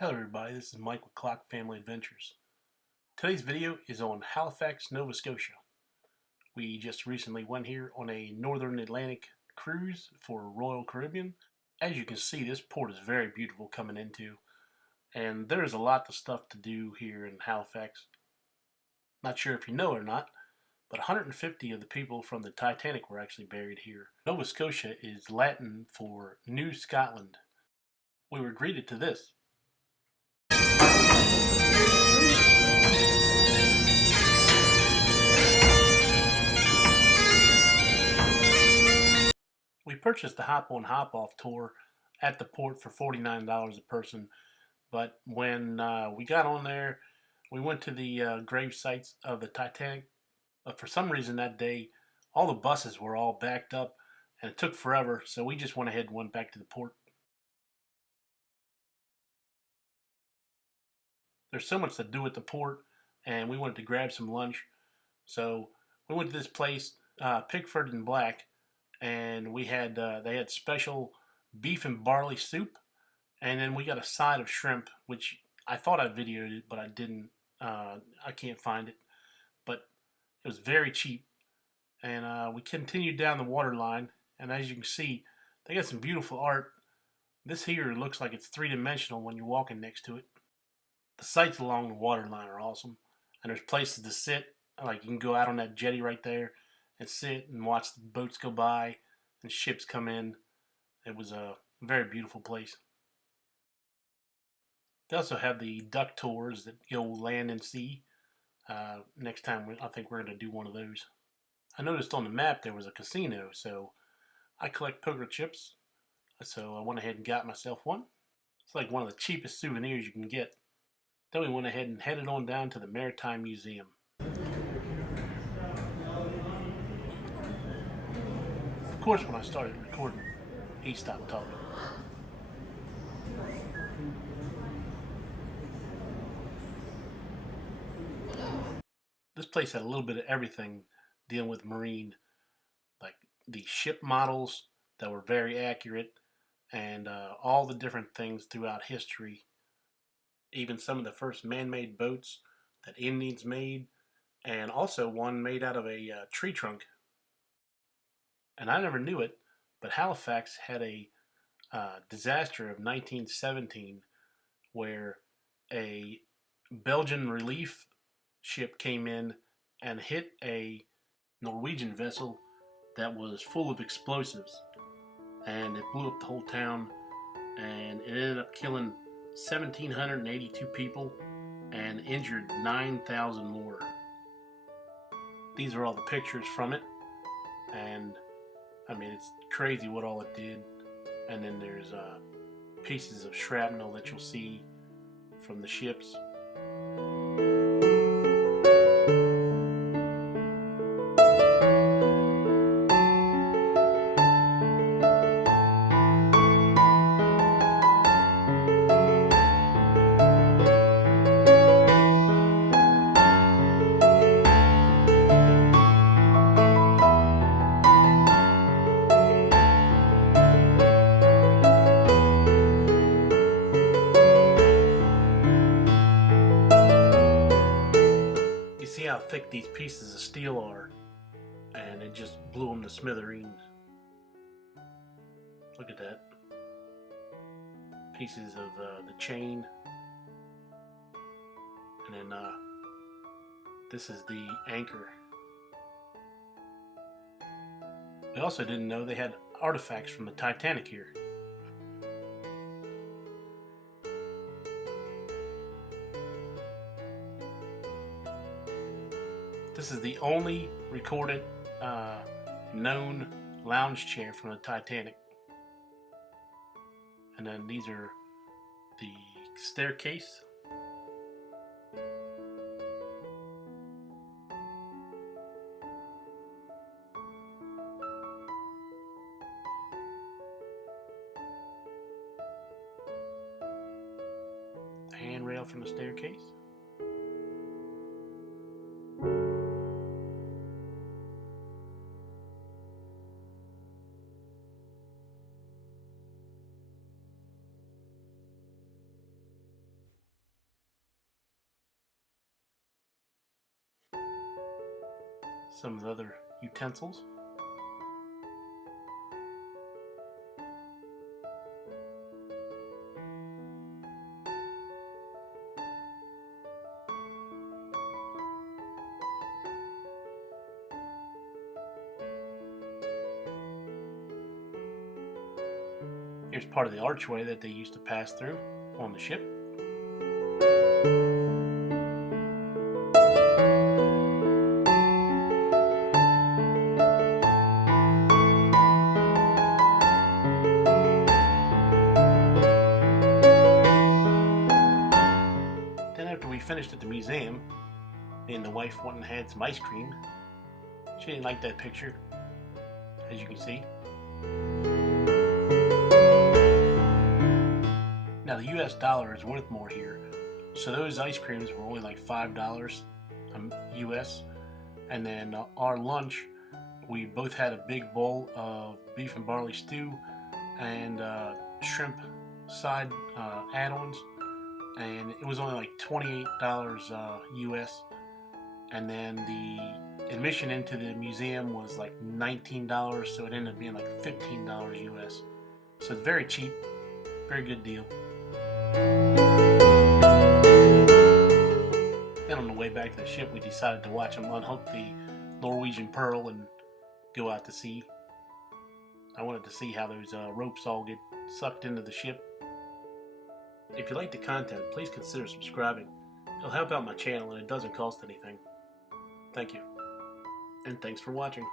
Hello everybody, this is Mike with Clock Family Adventures. Today's video is on Halifax, Nova Scotia. We just recently went here on a Northern Atlantic cruise for Royal Caribbean. As you can see, this port is very beautiful coming into, and there's a lot of stuff to do here in Halifax. Not sure if you know it or not, but 150 of the people from the Titanic were actually buried here. Nova Scotia is Latin for New Scotland. We were greeted to this. We purchased the hop-on hop-off tour at the port for $49 a person, but when we got on there, we went to the grave sites of the Titanic, but for some reason that day, all the buses were all backed up, and it took forever, so we just went ahead and went back to the port. There's so much to do at the port, and we wanted to grab some lunch, so we went to this place, Pickford and Black, and we had they had special beef and barley soup, and then we got a side of shrimp, which I thought I videoed it, but I didn't. I can't find it, but it was very cheap. And we continued down the water line, and as you can see, they got some beautiful art. This here looks like it's three-dimensional when you're walking next to it. The sights along the water line are awesome, and there's places to sit. Like you can go out on that jetty right there and sit and watch the boats go by and ships come in. It was a very beautiful place. They also have the duck tours that go land and sea. Next time I think we're going to do one of those. I noticed on the map there was a casino, so I collect poker chips, so I went ahead and got myself one. It's like one of the cheapest souvenirs you can get. Then we went ahead and headed on down to the Maritime Museum. Of course, when I started recording, he stopped talking. This place had a little bit of everything dealing with marine, like the ship models that were very accurate, and all the different things throughout history. Even some of the first man-made boats that Indians made, and also one made out of a tree trunk. And I never knew it, but Halifax had a disaster of 1917 where a Belgian relief ship came in and hit a Norwegian vessel that was full of explosives, and it blew up the whole town, and it ended up killing 1,782 people and injured 9,000 more. These are all the pictures from it, and I mean, it's crazy what all it did. And then there's pieces of shrapnel that you'll see from the ships. See how thick these pieces of steel are, and it just blew them to smithereens. Look at that. Pieces of the chain, and then this is the anchor. We also didn't know they had artifacts from the Titanic here. This is the only recorded known lounge chair from the Titanic. And then these are the staircase. The handrail from the staircase. some of the other utensils. Here's part of the archway that they used to pass through on the ship. Then after we finished at the museum, me and the wife went and had some ice cream. She didn't like that picture, as you can see. Now the US dollar is worth more here, so those ice creams were only like $5 US. And then our lunch, we both had a big bowl of beef and barley stew and shrimp side add-ons, and it was only like $28 US. And then the admission into the museum was like $19, so it ended up being like $15 US. So it's very cheap, very good deal. Then on the way back to the ship, we decided to watch them unhook the Norwegian Pearl and go out to sea. I wanted to see how those ropes all get sucked into the ship. If you like the content, please consider subscribing. It'll help out my channel and it doesn't cost anything. Thank you. And thanks for watching.